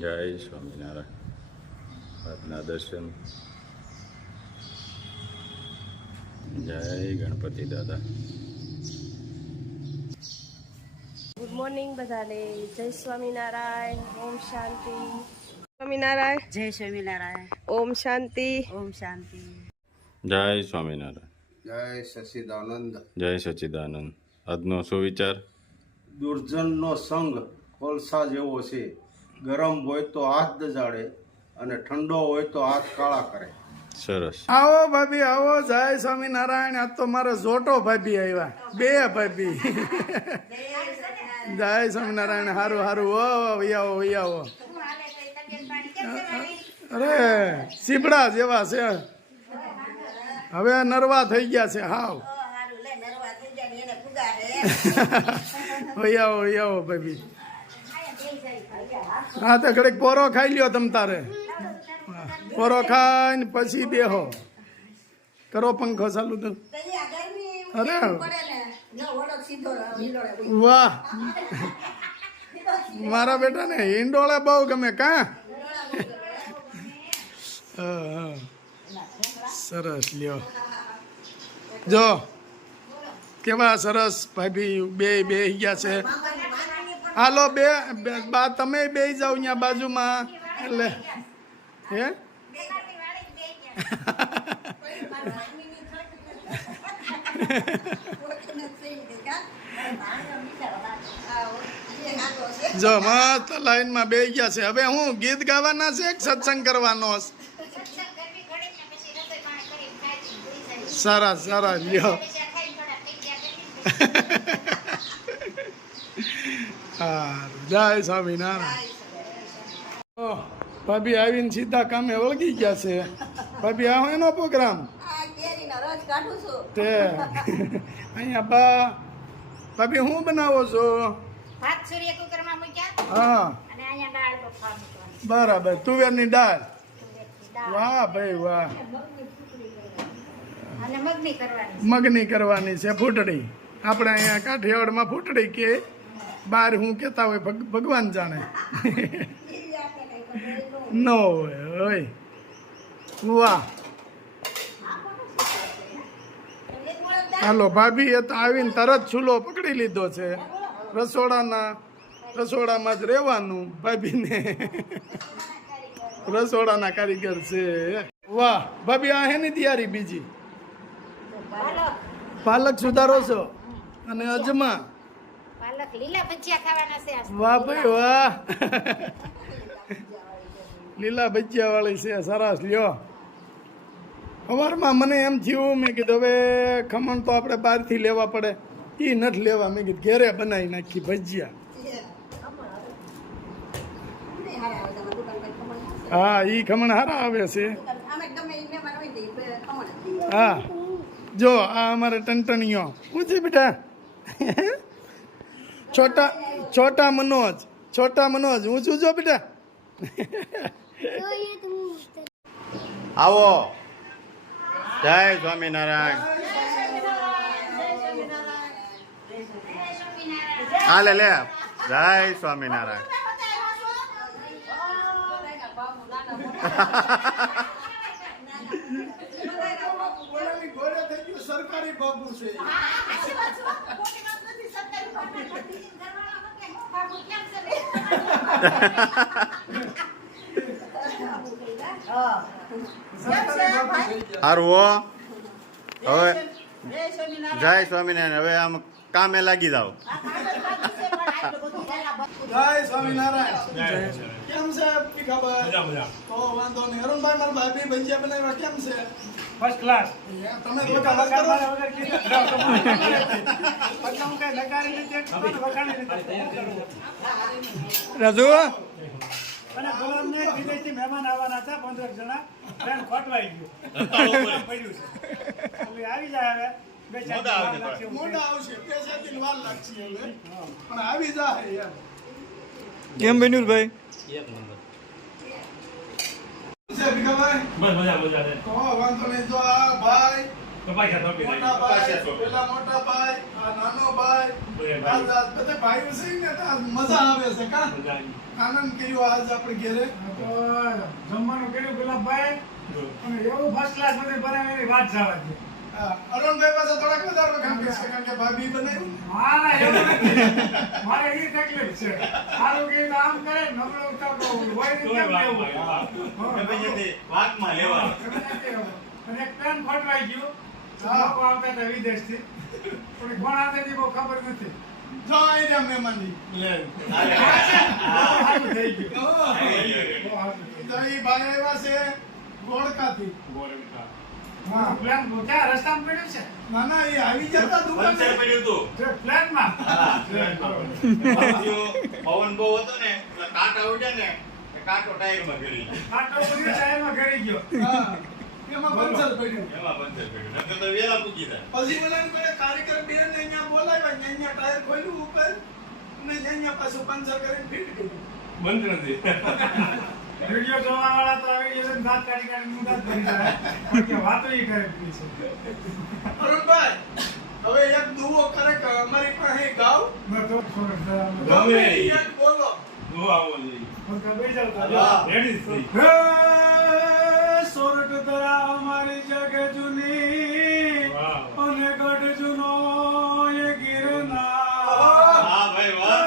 જય સ્વામિનારાયણ. આજના દર્શન. જય ગણપતિ દાદા. ગુડ મોર્નિંગ બધાને. જય સ્વામિનારાયણ. ઓમ શાંતિ. સ્વામિનારાયણ. જય સ્વામિનારાયણ. ઓમ શાંતિ. ઓમ શાંતિ. જય સ્વામિનારાયણ. જય સચિદાનંદ. જય સચ્ચિદાનંદ. આજનો સુવિચાર. દુર્જનનો સંગ કોલસા જેવો છે. ગરમ હોય તો હાથ દજાડે અને ઠંડો હોય તો હાથ કાળા કરે. સરસ. આવો ભાભી આવો. જય સ્વામિનારાયણ. આજ તો મારે જોટો ભાભી આવ્યા, બે ભાભી. જય સ્વામિનારાયણ. હારું હારું. ઓ વૈયાવો વૈયાવો. અરે સીબડા જેવા છે, હવે નરવા થઈ ગયા છે હાવ. વૈયાવો વૈયાવો ભાભી. હા તો ઘડીક પોરો ખાઈ લ્યો તમ તારે. પોરો ખાઈને પછી બેહો. કરો પંખો ચાલુ તો. અરે વાહ, મારા બેટા ને હિંડોળે બહુ ગમે કા. સરસ લ્યો. જો કેવા સરસ ભાભી બે ગયા છે. હાલો બે બા તમે બે જાઓ અહીંયા બાજુમાં. એટલે હે જો મસ્ત લાઈનમાં બે ગયા છે. હવે હું ગીત ગાવાના છે, સત્સંગ કરવાનો. સરસ સરસ લ્યો. જય સ્વામિનારાયણ. ભાભી આવીને સીધા કામે વળગી ગયા છે. ભાભી આવો એનો પ્રોગ્રામ તે અહીંયા ભાભી હું બનાવો છો? હા બરાબર. તુવેરની દાળ. વાહ ભાઈ વાહ. મગની કરવાની છે, ફૂટડી. આપણે અહીંયા કાઠિયાવાડમાં ફૂટડી કે બહાર હું કહેતા હોય ભગવાન જાણે. ન હોય. વાહ. હાલો ભાભી એ તો આવીને તરત ચૂલો પકડી લીધો છે. રસોડામાં જ રહેવાનું ભાભીને. રસોડાના કારીગર છે. વાહ ભાભી આ હેની તૈયારી બીજી? પાલક સુધારો છો અને અજમા. વાહ ભાઈ વાહ. લીલા ભજીયા વાળી છે. સરસ લ્યો. સવારમાં મને એમ થયું, મેં કીધું હવે ખમણ તો આપણે બહારથી લેવા પડે, એ નથી લેવા. મેં કીધું ઘેરે બનાવી નાખી ભજીયા. હા એ ખમણ સારા આવે છે. હા જો આ અમારે ટનટણીઓ. શું છે બેટા? છોટા મનોજ. હું છું જો બેટા. આવો. જય સ્વામિનારાયણ. હાલે લે. જય સ્વામિનારાયણ. સરકારી બાબુ છે. સારું હો. હવે જય સ્વામિનારાયણ. હવે આમ કામે લાગી જાઓ. જય સ્વામિનારાયણ. કેમ છે આપની ખબર? તો વાંધો નહીં. અરુણભાઈ મારા ભાભી ભજીયા બનાવ્યા કેમ છે? First class. તમે તો વગર કરો. રાજુ અને બોલાવને વિદેશી મહેમાન આવવાના હતા 15 જણા. ટ્રેન ખોટવાઈ ગયું પડ્યું છે. એટલે આવી જાય હવે. મોડા આવશે. 2 દિન વાર લાગશે હવે, પણ આવી જાય યાર. કેમ બન્યું ભાઈ? એક નંબર. છે ભીખાભાઈ? બસ મજા. તો વાંધો નહીં. જો આ ભાઈ મોટા ભાઈ, પેલા મોટા ભાઈ, આ નાનો ભાઈ, આ બધા ભાઈઓ છે ને તો આજ મજા આવે છે કા આનંદ કર્યો આજ આપણે ઘેરે. તો જમવાનું કર્યું ગુલાબભાઈ અને એવું ફર્સ્ટ ક્લાસ બધે બનાવેલી વાત જવા દે. અરુણભાઈ પાસે થોડાક વધારે કામ કરશે કારણ કે ભાભી બનાવ્યું ને. મારા એવું નથી. મારે એ તકલીફ છે. સારું કે આમ કરે નબળો ઉતારો હોય ને કેમ લેવું? વાતમાં લેવા અને એક પેન ફટવાઈ ગયું. લોકો આવતા હતા વિદેશથી. પણ કોણ આવતા હતી બહુ ખબર નથી. જો અહીં રહ્યા મહેમાનજી. સારું થઈ ગયું. તો ઈ ભાઈ આવ્યા છે ગોળકાથી. હા, પ્લાન ક્યાં રસ્તામાં પડ્યું છે? ના ના એ આવી જતા દુકાને. પંચર પડ્યું હતું. જે પ્લાનમાં? પવન બહુ હતો ને એટલે કાંટા ઉડ્યા ને એ કાંટો ટાયરમાં ગળી આટલો બધો ટાઈમમાં ઘરી ગયો. હા એમાં પંચર પડ્યું. એમાં પંચર પડ્યું નકર તો વેલા પૂકી જાય. પછી મને કહે કારીગર બેન અહીંયા બોલાવ્યા અહીંયા ટાયર ખોલ્યું ઉપર અને અહીંયા પાછું પંચર કરીને ફિટ કર્યું. વિડીયો જોવા વાળા તો આવી ગયો ને દાંત કાઢી કાઢી નું દાંત ભરી જાય. પણ કે વાતો ઈ કરે પડી છે. અરુણભાઈ હવે એક દુઓ કરે કે અમારી પાસે ગાવ મેં તો છોડ ગમે ગમે ઈ. એક બોલો. પણ કે બેસી જાવ તો. વાહ. હે સોરઠ તરા અમારી જગ જૂની અને ગઢ જૂનો એ ગિરનાર. હા ભાઈ વાહ.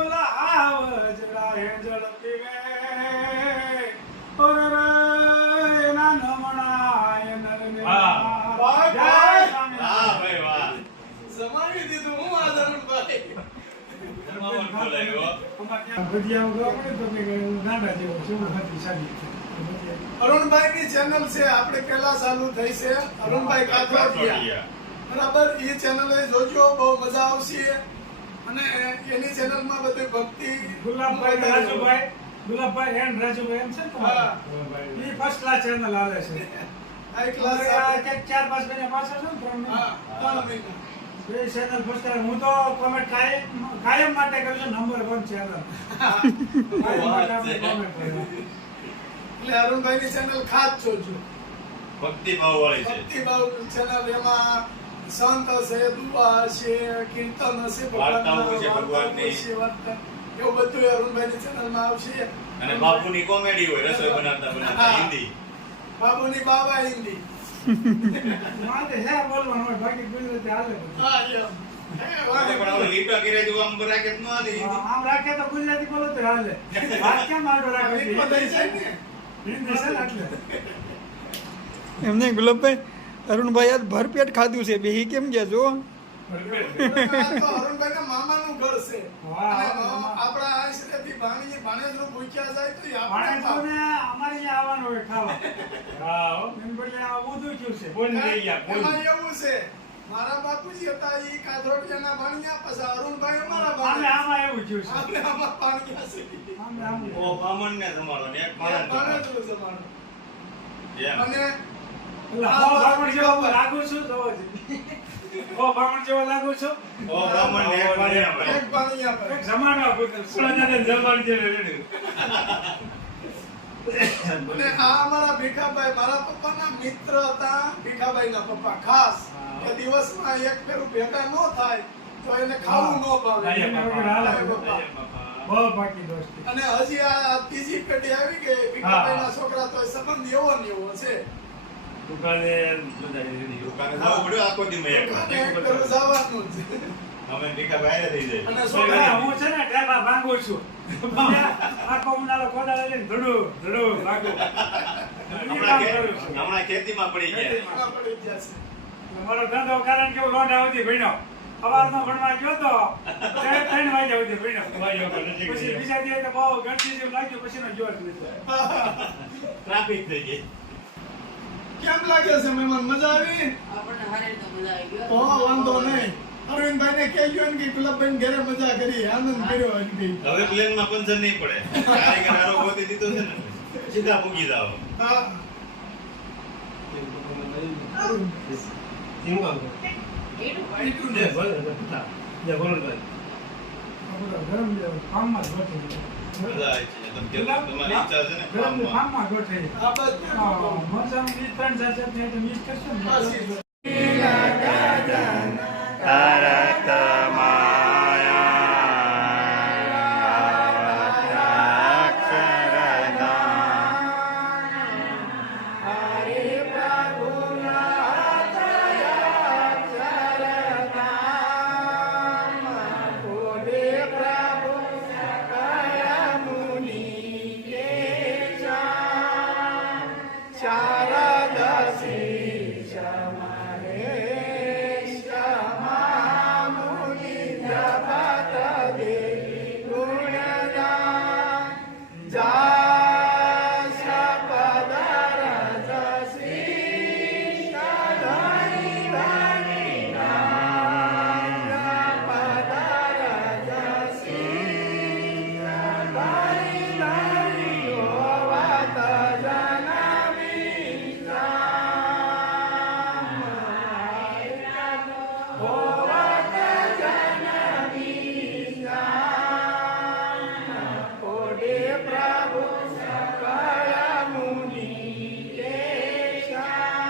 ઓલા આવજડા હે જળ પીવે ઓર રે એના નમણા એ નરને. વાહ, જય વાહ. સ્વામિનારાયણ. હા ભાઈ વાહ. સમાવી દીધું હું આ અરુણભાઈ. જમાવટ બોલાવ્યો. ભજીયા ઉગાવ પડે તો કે ગાંડા જેવો છે એવું હતી સારી. અરુણભાઈની ચેનલ છે આપણે પહેલા ચાલુ થઈ છે અરુણભાઈ કાથોડિયા. બરાબર એ ચેનલ જોજો બહુ મજા આવશે અને એની ચેનલમાં બધી ભક્તિ ગુલાબભાઈ રાજુભાઈ એન્ડ રાજુભાઈ એમ છે ને હા. તમારે? ઈ ફર્સ્ટ ક્લાસ ચેનલ હાલે છે. હાઈ ક્લાસ આ ક્યાંક 4-5 મહિના પાછળ છે ને 3 મહિના. હા 3 મહિના. એ ચેનલ ફર્સ્ટ ક્લાસ. હું તો કોમેન્ટ કાયમ માટે કરું છું નંબર 1 ચેનલ. કાયમ માટે આપણે comment કરીએ. એટલે અરુણભાઈની ચેનલ ખાસ જોજો. ભક્તિ ભાવ વાળી છે. ભક્તિભાવ ચેનલ એમાં સંત હશે દુઆ હશે કીર્તન હશે વાર્તાઓ છે વાર્તાઓ ભગવાનની. હશે, વાર્તા. એવું બધું અરુણભાઈની ચેનલમાં આવશે અને બાપુની કોમેડી હોય રસોઈ બનાવતા બનાવતા હા. હિન્દી. બાબુની બાબા હિન્દી. મારે હે બોલવાનું હોય બાકી ગુજરાતી હાલે બધું. હા એમ. હે, વાહ. પણ હવે લીટા કર્યા જેવું આમ રાખે તો ન હાલે હિન્દી. આમ રાખે તો ગુજરાતી બોલો તો હાલે. વાત કેમ આડો રાખે છે? રીતમાં થઈ જાય ને. હિન્દી છે ને એટલે. એમને ગુલાબભાઈ અરુણભાઈ આજ ભરપેટ ખાધું છે બેહી કેમ ગયા જો આ તો અરુણભાઈના મામાનું ઘર છે. વાહ. અને આપણા આ શ્રેથી ભાણેજનું ભૂખ્યા જાય તો ઈ આપણે ભાણેજોને અમારે અહીંયા આવવાનું હોય ખાવા. એમ બોલે આ ઊંધું થયું છે. એમાં એવું છે મારા બાપુજી હતા ઈ કાથરોડિયાના ભાણિયા પછી અરુણભાઈ અમારા આમે ભાણિયા આમાં એવું થયું છે. આપણે આમાં ભાણિયા છે. આમે આમ. ઓ બ્રાહ્મણને જમાડો ને એક માણસ જમાડો. ભાણેજનું જમાડો. એમ. અને એટલે હો બ્રાહ્મણ જેવો હું લાગુ છું જોવો જ. હો બ્રાહ્મણ જેવો લાગુ છું. ઓ બ્રાહ્મણને એક માણસ જમાડો. એક ભાણિયા પર. એક જમાનો અને આ અમારા ભીખાભાઈ મારા પપ્પાના મિત્ર હતા ભીખાભાઈના પપ્પા ખાસ કે દિવસમાં એક ફેરું ભેગા ન થાય તો એને ખાવું ન ભાવે પપ્પા. બહુ બાકી દોસ્તી. અને હજી આ ત્રીજી પેઢી આવી ગઈ ભીખાભાઈના છોકરા તો સંબંધ એવો ને એવો છે દુકાને જવું પડ્યું આખો દી મેં એક. અને એક ફેરું જવાનું જ. અમે ભીખા બહાર થઈ જાય. અને છોકરા છોકરા હું છે ને ઢેબા ભાંગું છું. આખો ઉનાળો કોદાળો લઈને ધડું ભાગું. એ કામ કરું છું. હમણાં ખેતીમાં પડી ગયા. એમાં પડી ગયા છે. મારો ધંધો કારણ કે હું લોઢા સુધી ભણ્યો. સવારનો ભણવા ગયો તો 3 વાગ્યા સુધી ભણ્યો. પછી બીજા દિવસે બહુ ગણતી જેવું લાગ્યું પછીનો જોર લીધો. ટ્રાફિક થઈ ગઈ. કેમ લાગે છે મહેમાન મજા આવી તો વાંધો નહીં અરવિંદભાઈ ને કહેજો ને કે ગુલાબભાઈ ઘરે મજા કરી આનંદ કર્યો હજી. હવે પ્લેનમાં પંચર નહીં પડે. કારીગર હારો ગોતી દીધો છે ને સીધા પૂગી જાવ. હા ગરમ કામમાં જ બેઠો. ફાર્મમાં ગોઠવી. મોસંબી 3 જાતની તો મિક્સ કરશું ને. તારક